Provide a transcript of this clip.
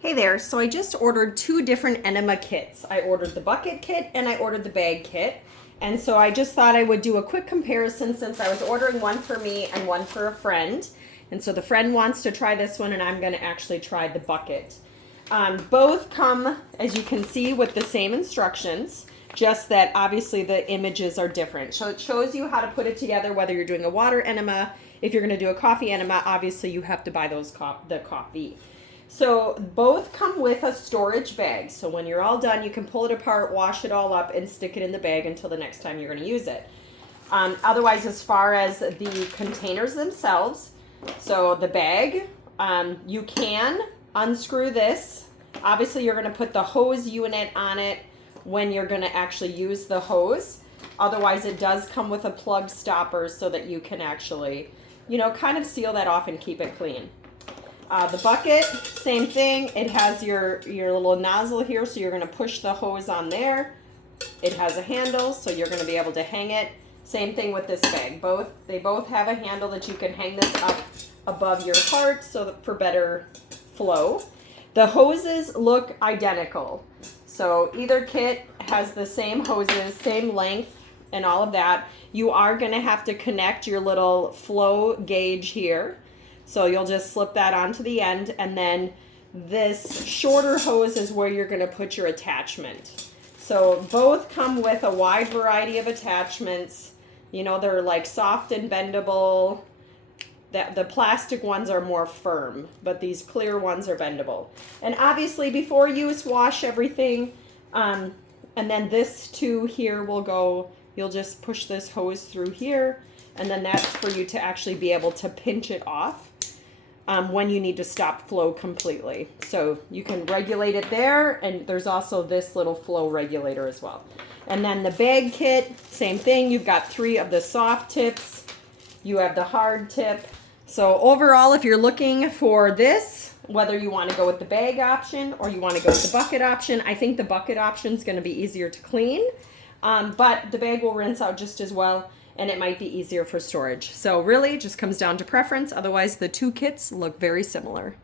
Hey there, so I just ordered two different Enema kits. I ordered the bucket kit and I ordered the bag kit. And so I just thought I would do a quick comparison since I was ordering one for me and one for a friend. And so the friend wants to try this one and I'm going to actually try the bucket. Both come, as you can see, with the same instructions, just that obviously the images are different. So it shows you how to put it together, whether you're doing a water enema. If you're going to do a coffee enema, obviously you have to buy those the coffee. So both come with a storage bag. So when you're all done, you can pull it apart, wash it all up, and stick it in the bag until the next time you're going to use it. Otherwise, as far as the containers themselves, so the bag, you can unscrew this. Obviously, you're going to put the hose unit on it when you're going to actually use the hose. Otherwise, it does come with a plug stopper so that you can actually, kind of seal that off and keep it clean. The bucket, same thing. It has your little nozzle here, so you're going to push the hose on there. It has a handle, so you're going to be able to hang it. Same thing with this bag. They both have a handle that you can hang this up above your cart so that for better flow. The hoses look identical. So either kit has the same hoses, same length, and all of that. You are going to have to connect your little flow gauge here. So you'll just slip that onto the end, and then this shorter hose is where you're going to put your attachment. So both come with a wide variety of attachments. They're like soft and bendable. The plastic ones are more firm, but these clear ones are bendable. And obviously before use, wash everything. And then this too here will go, you'll just push this hose through here, and then that's for you to actually be able to pinch it off. When you need to stop flow completely. So you can regulate it there, and there's also this little flow regulator as well. And then the bag kit, same thing. You've got 3 of the soft tips. You have the hard tip. So overall, if you're looking for this, whether you want to go with the bag option or you want to go with the bucket option, I think the bucket option is going to be easier to clean, but the bag will rinse out just as well. And it might be easier for storage. So really, it just comes down to preference. Otherwise, the two kits look very similar.